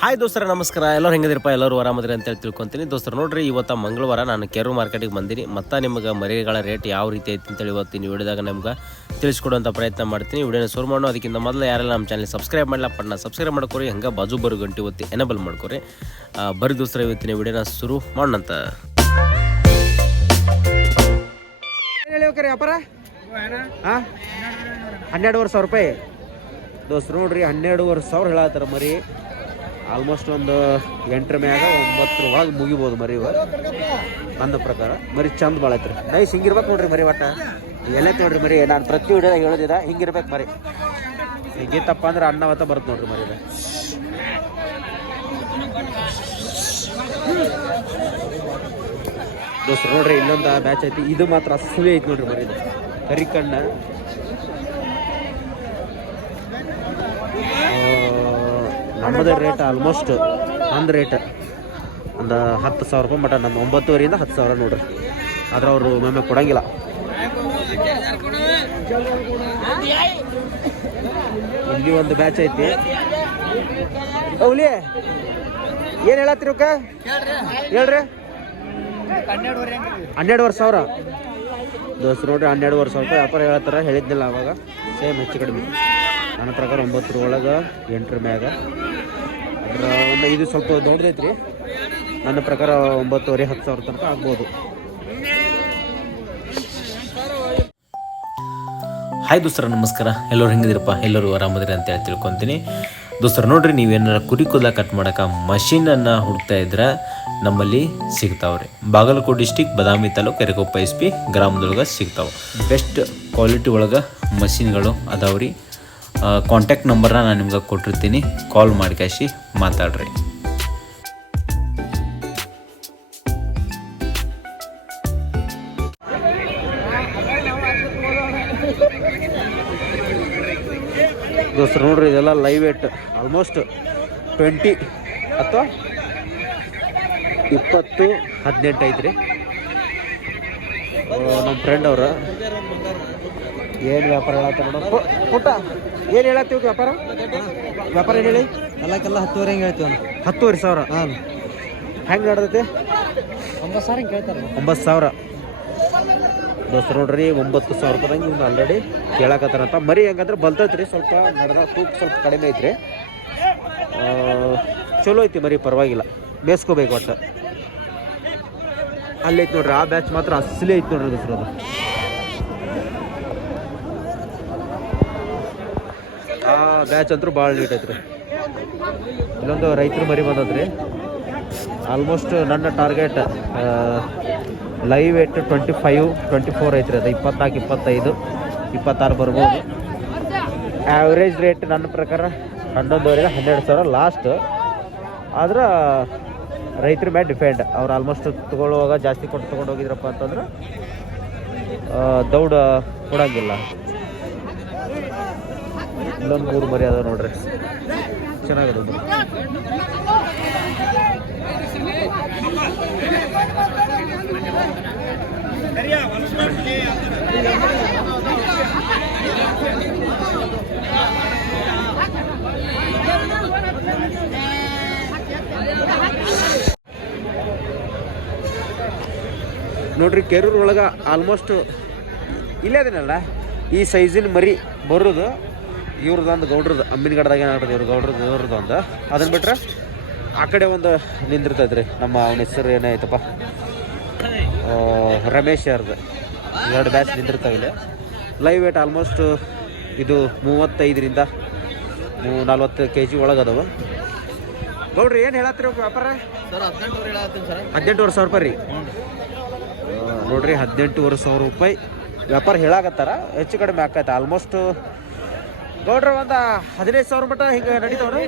Hi ದೋಸ್ತರ ನಮಸ್ಕಾರ. ಎಲ್ಲರೂ ಹೆಂಗದಿರಪ್ಪ, ಎಲ್ಲರೂ ಆರಾಮದ್ರಿ ಅಂತೇಳಿ ತಿಳ್ಕೊತೀನಿ. ದೋಸ್ತರು ನೋಡ್ರಿ, ಇವತ್ತು ಮಂಗಳವಾರ ನಾನು ಕೆರು ಮಾರ್ಕೆಟಿಗೆ ಬಂದೀನಿ. ಮತ್ತು ನಿಮಗೆ ಮರಿಗಳ ರೇಟ್ ಯಾವ ರೀತಿ ಐತಿ ಅಂತೇಳಿ ಇವತ್ತಿನ ವಿಡಿಯೋದಾಗ ನಿಮ್ಗೆ ತಿಳಿಸ್ಕೊಡುವಂಥ ಪ್ರಯತ್ನ ಮಾಡ್ತೀನಿ. ವಿಡಿಯೋನ ಶುರು ಮಾಡೋ ಅದಕ್ಕಿಂತ ಮೊದಲು ಯಾರೆಲ್ಲ ನಮ್ಮ ಚಾನಲ್ ಸಬ್ಸ್ಕ್ರೈಬ್ ಮಾಡಲ್ಲ ಪಟ್ನ ಸಬ್ಸ್ಕ್ರೈಬ್ ಮಾಡ್ಕೊರಿ, ಹಂಗೆ ಬಾಜು ಬರೋ ಗಂಟೆ ಒತ್ತಿ ಎನೇಬಲ್ ಮಾಡ್ಕೊರಿ. ಬರೀ ದೋಸ್ತರ ಇವತ್ತಿನ ವಿಡಿಯೋನ ಶುರು ಮಾಡೋಣಂತ. ವ್ಯಾಪಾರ 12,500 ರೂಪಾಯಿ ದೋಸ್ತರು ನೋಡ್ರಿ. 12,500 ಹೇಳತ್ತಾರ ಮರಿ. ಆಲ್ಮೋಸ್ಟ್ ಒಂದು 8ರ ಮ್ಯಾಗ 9ರ ಒಳಗೆ ಮುಗಿಬೋದು ಮರಿ ಅಂದ ಪ್ರಕಾರ. ಮರಿ ಚಂದ ಭಾಳ ಐತ್ರಿ, ನೈಸ್ ಹಿಂಗಿರ್ಬೇಕು ನೋಡ್ರಿ ಮರಿ. ಒಟ್ಟ ಎಲ್ಲೈತೆ ನೋಡ್ರಿ ಮರಿ. ನಾನು ಪ್ರತಿ ವಿಡಿಯೋದಾಗ ಹೇಳೋದಿದ ಹಿಂಗಿರ್ಬೇಕು ಮರಿ. ಹಿಂಗಿತ್ತಪ್ಪ ಅಂದ್ರೆ ಅನ್ನವತ್ತ ಬರುತ್ತೆ ನೋಡ್ರಿ ಮರಿ. ದೋಸ್ತರು ನೋಡ್ರಿ, ಇಲ್ಲೊಂದು ಬ್ಯಾಚ್ ಐತಿ. ಇದು ಮಾತ್ರ ಅಸಲಿ ಐತಿ ನೋಡ್ರಿ ಮರಿ. ಇದು ಕರಿಕಣ್ಣ ನಮ್ಮದೇ ರೇಟ್ ಆಲ್ಮೋಸ್ಟ್ ನಂದು ರೇಟ್ ಒಂದು 10,000 ರೂಪಾಯಿ ಮಟ. ನಮ್ಮ 9,500 10,000 ನೋಡ್ರಿ. ಆದ್ರೆ ಅವರು ಒಮ್ಮೆ ಕೊಡಂಗಿಲ್ಲ. ಇಲ್ಲಿ ಒಂದು ಬ್ಯಾಚ್ ಐತಿ. ಹುಲಿ ಏನು ಹೇಳತ್ತಿರಕ್ಕ ಹೇಳ್ರಿ? 12,500 ದೋಸ್ತರು ನೋಡ್ರಿ. 12,500 ರೂಪಾಯಿ ವ್ಯಾಪಾರ ಹೇಳತ್ತಾರ. ಹೇಳಿದ್ದಿಲ್ಲ ಅವಾಗ, ಸೇಮ್ ಹೆಚ್ಚು ಕಡಿಮೆ. ನನ್ನ ಪ್ರಕಾರ 9ರ ಒಳಗೆ 8ರ ಮ್ಯಾಗ. ಅದ್ರ ಒಂದು ಇದು ಸ್ವಲ್ಪ ದೊಡ್ಡದೈತ್ರಿ. ನನ್ನ ಪ್ರಕಾರ 9,500 10,000 ತನಕ ಆಗ್ಬೋದು. ಹಾಯ್ ದೋಸ್ತರ ನಮಸ್ಕಾರ. ಎಲ್ಲರೂ ಹೆಂಗಿದಿರಪ್ಪ, ಎಲ್ಲರೂ ಆರಾಮದ್ರಿ ಅಂತೇಳಿ ತಿಳ್ಕೊತೀನಿ. ದೋಸ್ತರು ನೋಡ್ರಿ, ನೀವೇನಾರ ಕುರಿ ಕೂದಲ ಕಟ್ ಮಾಡೋಕೆ ಮಷೀನನ್ನು ಹುಡುಕ್ತಾ ಇದ್ರೆ ನಮ್ಮಲ್ಲಿ ಸಿಗ್ತಾವ್ರಿ. ಬಾಗಲಕೋಟೆ ಡಿಸ್ಟಿಕ್, ಬದಾಮಿ ತಾಲೂಕು, ಕೆರೆಕೊಪ್ಪ SP ಗ್ರಾಮದೊಳಗೆ ಸಿಗ್ತಾವೆ. ಬೆಸ್ಟ್ ಕ್ವಾಲಿಟಿ ಒಳಗೆ ಮಷೀನ್ಗಳು ಅದಾವ್ರಿ. ಕಾಂಟ್ಯಾಕ್ಟ್ ನಂಬರ್ನ ನಾನು ನಿಮ್ಗೆ ಕೊಟ್ಟಿರ್ತೀನಿ, ಕಾಲ್ ಮಾಡಿ ಕ್ಯಾಶಿ ಮಾತಾಡ್ರಿ. ದೋಸ್ತರು ನೋಡ್ರಿ, ಇದೆಲ್ಲ ಲೈವ್ ವೇಟ್ ಆಲ್ಮೋಸ್ಟ್ 20 ಅಥವಾ 20 18 ಐತ್ರಿ. ನಮ್ಮ ಫ್ರೆಂಡ್ ಅವ್ರ ಏನು ವ್ಯಾಪಾರ ಹೇಳತ್ತ ನೋಡ ಪುಟ್ಟ, ಏನು ಹೇಳತ್ತೀವಿ ವ್ಯಾಪಾರ? ವ್ಯಾಪಾರ ಏನು ಹೇಳಿ? ಎಲ್ಲಕ್ಕೆಲ್ಲ 10,000 ಹೆಂಗೆ ಹೇಳ್ತೀವಿ? 10,500. ಹಾಂ, ಹೆಂಗೆ ನಡೆದೈತಿ? 9,000 ಕೇಳ್ತಾರೆ. 9,000 ದೋಸ್ತರು ನೋಡ್ರಿ. 9,000 ರೂಪಾಯಿ ಇವ್ನು ಆಲ್ರೆಡಿ ಕೇಳಕತ್ತಾರಂತ. ಮರಿ ಹೆಂಗಂದ್ರೆ ಬಲ್ತೈತ್ರಿ, ಸ್ವಲ್ಪ ನಡೆದ ತೂಕ ಸ್ವಲ್ಪ ಕಡಿಮೆ ಐತ್ರಿ. ಚಲೋ ಐತಿ ಮರಿ, ಪರವಾಗಿಲ್ಲ, ಬೇಸ್ಕೋಬೇಕು ಒಟ್ಟು. ಅಲ್ಲಿ ಐತಿ ನೋಡ್ರಿ, ಆ ಬ್ಯಾಚ್ ಮಾತ್ರ ಅಸಲಿ ಐತಿ ನೋಡ್ರಿ ದೋಸ್ತರು. ಅದು ಆ ಬ್ಯಾಚ್ ಅಂತೂ ಭಾಳ ನೀಟ್ ಐತ್ರಿ. ಇಲ್ಲೊಂದು ರೈತರು ಮರಿ ಬಂದದ್ರಿ. ಆಲ್ಮೋಸ್ಟ್ ನನ್ನ ಟಾರ್ಗೆಟ್ ಲೈವ್ ವೇಟ್ 25-24 ಐತ್ರಿ. ಅದು 24, 25, 26 ಬರ್ಬೋದು. ಆ್ಯಾವ್ರೇಜ್ ರೇಟ್ ನನ್ನ ಪ್ರಕಾರ 11,500-12,000 ಲಾಸ್ಟ್. ಆದ್ರೆ ರೈತರ ಮೇಲೆ ಡಿಪೆಂಡ್. ಅವ್ರು ಆಲ್ಮೋಸ್ಟ್ ತೊಗೊಳ್ಳುವಾಗ ಜಾಸ್ತಿ ಕೊಟ್ಟು ತೊಗೊಂಡು ಹೋಗಿದ್ರಪ್ಪ ಅಂತಂದ್ರೆ ದೌಡ ಕೊಡೋಂಗಿಲ್ಲ. ಇಲ್ಲೊಂದು 3 ಮರಿ ಅದ ನೋಡ್ರಿ, ಚೆನ್ನಾಗದ. ನೋಡ್ರಿ, ಕೆರೂರು ಒಳಗೆ ಆಲ್ಮೋಸ್ಟ್ ಇಲ್ಲೇ ಅದನ್ನಲ್ಲ ಈ ಸೈಜಿನ ಮರಿ ಬರೋದು ಇವ್ರದ್ದೊಂದು ಗೌಡ್ರದ್ದು. ಅಮ್ಮಿನಗಡದಾಗ ಏನಾಗ್ತದೆ ಇವ್ರು ಗೌಡ್ರದ್ದು ಒಂದು. ಅದನ್ನು ಬಿಟ್ರೆ ಆ ಕಡೆ ಒಂದು ನಿಂದಿರ್ತೈತ್ರಿ. ನಮ್ಮ ಅವನ ಹೆಸರು ಏನಾಯ್ತಪ್ಪ, ರಮೇಶ್ ಅವ್ರದ್ದು 2 ಬ್ಯಾಚ್ ನಿಂದಿರ್ತಾವಿಲ್ಲ. ಲೈವ್ ವೇಟ್ ಆಲ್ಮೋಸ್ಟ್ ಇದು 35-40 kg ಒಳಗೆ ಅದಾವ. ಗೌಡ್ರಿ ಏನು ಹೇಳತ್ತೀರಿ ವ್ಯಾಪಾರ? 18,500 ರೂಪಾಯಿ ರೀ. ನೋಡ್ರಿ, 18,500 ರೂಪಾಯಿ ವ್ಯಾಪಾರ ಹೇಳಾಕತ್ತಾರ. ಹೆಚ್ಚು ಕಡಿಮೆ ಆಕೈತೆ ಆಲ್ಮೋಸ್ಟ್. ಗೌಡ್ರ ಒಂದು 15,000 ಮಟ್ಟ ಹಿಂಗೆ ನಡೀತಾವ್ರಿ.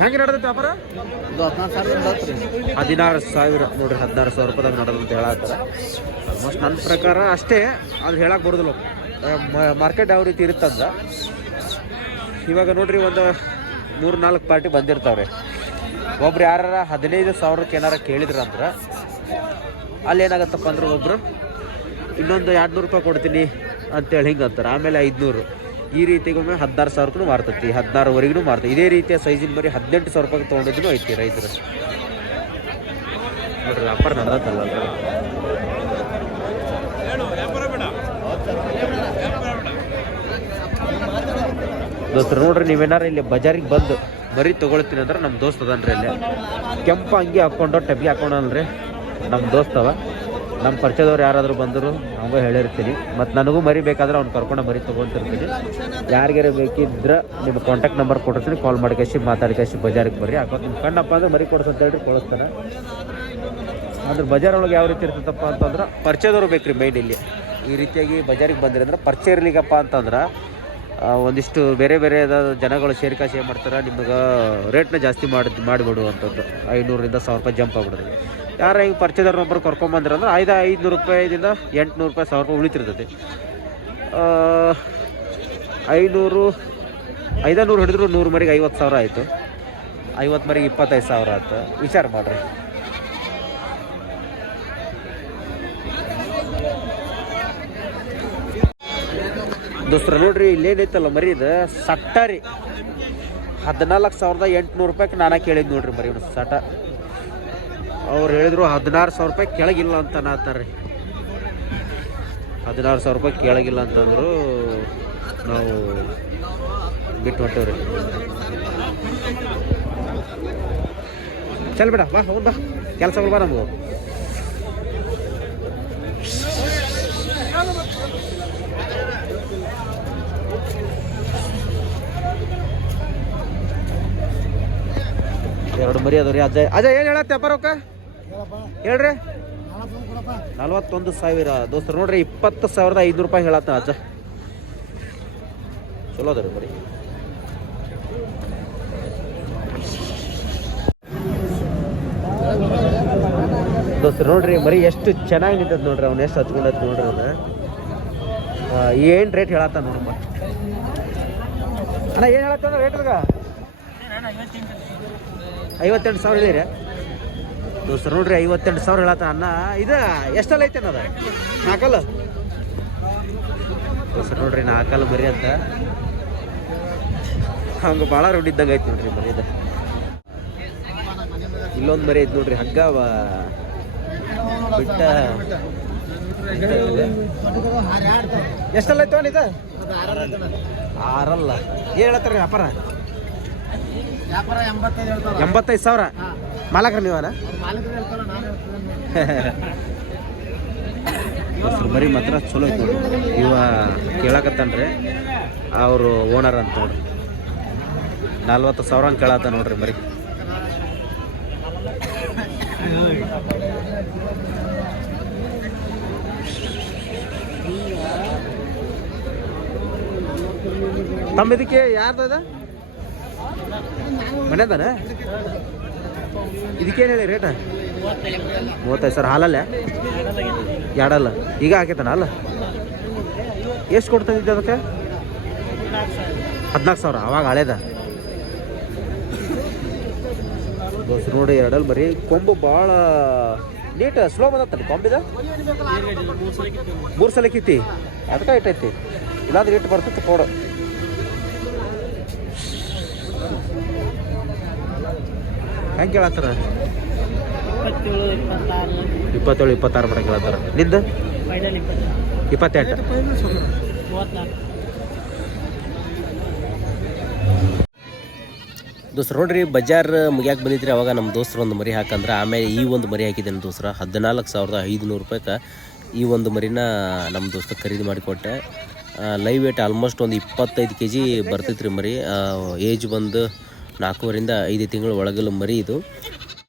ಹೆಂಗೆ ನಡೆದೈತೆ ವ್ಯಾಪಾರ? 16,000 ನೋಡ್ರಿ. 16,000 ರೂಪಾಯಿದಾಗ ನಡೆದಂತ ಹೇಳತ್ತಾರ. ಆಲ್ಮೋಸ್ಟ್ ನನ್ನ ಪ್ರಕಾರ ಅಷ್ಟೇ. ಅದು ಹೇಳಕ್ಕೆ ಬರೋದಿಲ್ಲ, ಮಾರ್ಕೆಟ್ ಯಾವ ರೀತಿ ಇರುತ್ತಂದ. ಇವಾಗ ನೋಡ್ರಿ, ಒಂದು 3-4 ಪಾರ್ಟಿ ಬಂದಿರ್ತಾವ್ರಿ. ಒಬ್ರು ಯಾರ 15,000ಕ್ಕೆ ಏನಾರ ಕೇಳಿದ್ರಂದ್ರೆ ಅಲ್ಲಿ ಏನಾಗತ್ತಪ್ಪ ಅಂದ್ರೆ ಒಬ್ರು ಇನ್ನೊಂದು 200 ರೂಪಾಯಿ ಕೊಡ್ತೀನಿ ಅಂತೇಳಿ ಹಿಂಗೆ ಅಂತಾರೆ. ಆಮೇಲೆ 500 ಈ ರೀತಿಗೊಮ್ಮೆ 16,000ಕ್ಕೂ ಮಾರ್ತೈತಿ, 16,000ವರೆಗೂ ಮಾರ್ತೈತಿ. ಇದೇ ರೀತಿಯ ಸೈಜಿನ ಮರಿ 18,000 ರೂಪಾಯಿಗೆ ತೊಗೊಂಡಿದ್ದು ಐತಿ ರೈತರು. ನೋಡ್ರಿ ವ್ಯಾಪಾರ ನಡೆದತ್ತಲ್ಲ ದೋಸ್ತರು. ನೋಡ್ರಿ ನೀವೇನಾರ ಇಲ್ಲಿ ಬಜಾರಿಗೆ ಬಂದು ಮರಿ ತೊಗೊಳ್ತೀನಿ ಅಂದ್ರೆ ನಮ್ಮ ದೋಸ್ತ್ ಅದನ್ರಿ ಅಲ್ಲಿ ಕೆಂಪು ಅಂಗಿ ಹಾಕ್ಕೊಂಡು ಟೆಬ್ಗೆ ಹಾಕೊಂಡಲ್ರಿ ನಮ್ಮ ದೋಸ್ತವ. ನಮ್ಮ ಪರಿಚಯದವ್ರು ಯಾರಾದರೂ ಬಂದರು ಅವಾಗ ಹೇಳಿರ್ತೀನಿ. ಮತ್ತು ನನಗೂ ಮರಿ ಬೇಕಾದ್ರೆ ಅವ್ನು ಕರ್ಕೊಂಡು ಮರಿ ತೊಗೊಳ್ತಿರ್ತೀನಿ. ಯಾರಿಗಾರ ಬೇಕಿದ್ರೆ ನಿಮ್ಮ ಕಾಂಟ್ಯಾಕ್ಟ್ ನಂಬರ್ ಕೊಟ್ಟಿರ್ತೀನಿ, ಕಾಲ್ ಮಾಡ್ಕೇಸಿ ಮಾತಾಡ್ಕೇಸಿ ಬಜಾರಿಗೆ ಬರ್ರಿ. ಹಾಕೋದು ನಿಮ್ಮ ಕಣ್ಣಪ್ಪ ಅಂದ್ರೆ ಮರಿ ಕೊಡ್ಸಂತ ಹೇಳ್ರಿ ಕೊಡಿಸ್ತಾನೆ. ಅಂದ್ರೆ ಬಜಾರ್ ಒಳಗೆ ಯಾವ ರೀತಿ ಇರ್ತೈತಪ್ಪ ಅಂತಂದ್ರೆ ಪರಿಚಯದವ್ರು ಬೇಕ್ರಿ ಮೈನ್ ಇಲ್ಲಿ. ಈ ರೀತಿಯಾಗಿ ಬಜಾರಿಗೆ ಬಂದ್ರಿ ಅಂದ್ರೆ ಪರಿಚಯ ಇರ್ಲಿಕ್ಕಪ್ಪ ಅಂತಂದ್ರೆ ಒಂದಿಷ್ಟು ಬೇರೆ ಬೇರೆ ಜನಗಳು ಸೇರ್ಕಾಸಿ ಏನು ಮಾಡ್ತಾರೆ, ನಿಮಗೆ ರೇಟ್ನ ಜಾಸ್ತಿ ಮಾಡಿಬಿಡುವಂಥದ್ದು. 500ರಿಂದ 1,000 ರೂಪಾಯಿ ಜಂಪ್ ಆಗ್ಬಿಡ್ತದೆ. ಯಾರು ಹಿಂಗೆ ಪರಿಚಯದವ್ರ ಒಬ್ಬರು ಕರ್ಕೊಂಬಂದ್ರೆ ಅಂದ್ರೆ 500 ರೂಪಾಯಿದಿಂದ 800 ರೂಪಾಯಿ 1,000 ರೂಪಾಯಿ ಉಳಿತಿರ್ತೈತಿ. 500 ಹಿಡಿದ್ರು 100 ಮರಿಗೆ 50,000 ಆಯಿತು. 50 ಮರಿಗೆ 25,000 ಆಯ್ತು. ವಿಚಾರ ಮಾಡಿರಿ. ದೋಸ್ತರ ನೋಡ್ರಿ ಇಲ್ಲೇನೈತಲ್ಲ ಮರಿ ಇದು ಸಟ್ಟ ರೀ. 14,800 ರೂಪಾಯಿಗೆ ನಾನು ಕೇಳಿದ್ದು ನೋಡ್ರಿ ಮರಿ ಸಟ. ಅವ್ರು ಹೇಳಿದ್ರು 16,000 ರೂಪಾಯಿ ಕೆಳಗಿಲ್ಲ ಅಂತ ಅನ್ನತ್ತಾರೆ. 16,000 ರೂಪಾಯಿ ಕೆಳಗಿಲ್ಲ ಅಂತಂದ್ರು ನಾವು ಬಿಟ್ಟು ಹೊಟ್ಟೇವ್ರಿ. ಚಲ್ ಬೇಡ ಬಾ ಹೌದು ಬಾ ಕೆಲಸಗಳು ಬಾ ನಮಗೂ. ಎರಡು ಮರಿ ಅದಾವ್ರಿ. ಅಜಯ್ ಏನು ಹೇಳತ್ತೆ ಬರೋಕ ಹೇಳ್ರಿ. 41,000 ದೋಸ್ತರು ನೋಡ್ರಿ. 20,500 ರೂಪಾಯಿ ಹೇಳತ್ತ ಅಜ್ಜ. ಚಲೋ ಅದ ರೀ ಮರಿ. ದೋಸ್ತರು ನೋಡ್ರಿ ಮರಿ ಎಷ್ಟು ಚೆನ್ನಾಗಿ ನಿಂತದ ನೋಡ್ರಿ. ಅವ್ನು ಎಷ್ಟು ಹಚ್ಕೊಂಡತ್ ನೋಡ್ರಿ. ಅವ್ನು ಏನು ರೇಟ್ ಹೇಳತ್ತ ನೋಡಮ್ಮ ಅಣ್ಣ. ಏನು ಹೇಳತ್ತ ರೇಟ್ ಅದಾಗ 58,000 ಹೇಳಿರಿ ದೋಸ್ತರು ನೋಡ್ರಿ. 58,000 ಹೇಳತ್ತ ಅನ್ನ. ಇದು ಎಷ್ಟಲ್ಲ ಐತೆ ಅನ್ನೋದ 4 ದೋಸ್ತರು ನೋಡ್ರಿ. 4 ಮರಿ ಅಂತ ಹಂಗೆ ಭಾಳ ರೌಂಡ್ ಇದ್ದಂಗೆ ಐತೆ ನೋಡ್ರಿ ಮರಿ ಇದು. ಇಲ್ಲೊಂದು ಮರಿ ಐತೆ ನೋಡ್ರಿ. ಹಗ್ಗ ಬಿಟ್ಟ ಎಷ್ಟಲ್ಲ ಐತೆ ಇದು 6 ಏನು ಹೇಳತ್ತಾರ ವ್ಯಾಪಾರ? 85,000 ಮಾಲಕ್ರ ನೀವನ ಮರಿ ಮಾತ್ರ ಚಲೋ ಐತೆ ನೋಡ್ರಿ. ಇವ ಕೇಳಕತ್ತನ್ರಿ ಅವರು ಓನರ್ ಅಂತ ನೋಡ್ರಿ. 40,000 ಕೇಳತ್ತ ನೋಡ್ರಿ ಮರಿ. ತಮ್ಮ ಇದಕ್ಕೆ ಯಾರ್ದು ಅದ ಮನೆದಾನ? ಇದಕ್ಕೇನು ಹೇಳಿ ರೇಟ? 35,000 ಹಾಲಲ್ಲ ಎರಡಲ್ಲ ಈಗ ಹಾಕೈತಾನ ಅಲ್ಲ? ಎಷ್ಟು ಕೊಡ್ತಂದಿದ್ದೆ ಅದಕ್ಕೆ? 14,000 ಅವಾಗ ಹಳೇದ. ನೋಡಿ ಎರಡಲ್ಲಿ ಬರೀ ಕೊಂಬು ಭಾಳ ನೀಟ್ ಸ್ಲೋ ಬಂದತ್ತಲ್ಲ ಕೊಂಬಿದ. 3 ಸಲ ಕಿತ್ತಿ ಅದಕ್ಕೆ ಇಟ್ಟೈತಿ. ಇಲ್ಲಾಂದ್ರೆ ಇಟ್ಟು ಬರ್ತೈತಿ ಕೊಡು. ಹೆಂಗೆ ಕೇಳತ್ತಾರ? 27-26 ಮಾಡಕ್ಕೆ ಕೇಳತ್ತಾರ. ನಿಂದು 28. ದೋಸ್ರು ನೋಡ್ರಿ ಬಜಾರ್ ಮುಗಿಯಾಕೆ ಬಂದಿದ್ರಿ. ಅವಾಗ ನಮ್ಮ ದೋಸ್ತರು ಒಂದು ಮರಿ ಹಾಕಂದ್ರೆ ಆಮೇಲೆ ಈ ಒಂದು ಮರಿ ಹಾಕಿದ್ದೇನೆ ದೋಸ್ರ. 14,500 ರೂಪಾಯಿಗೆ ಈ ಒಂದು ಮರಿನ ನಮ್ಮ ದೋಸ್ತ ಖರೀದಿ ಮಾಡಿಕೊಟ್ಟೆ. ಲೈವ್ ವೇಟ್ ಆಲ್ಮೋಸ್ಟ್ ಒಂದು 25 kg ಬರ್ತೈತ್ರಿ ಮರಿ. ಏಜ್ ಬಂದು 4ರಿಂದ 5 ತಿಂಗಳ ಒಳಗಲ್ಲ ಮರಿ ಇದು.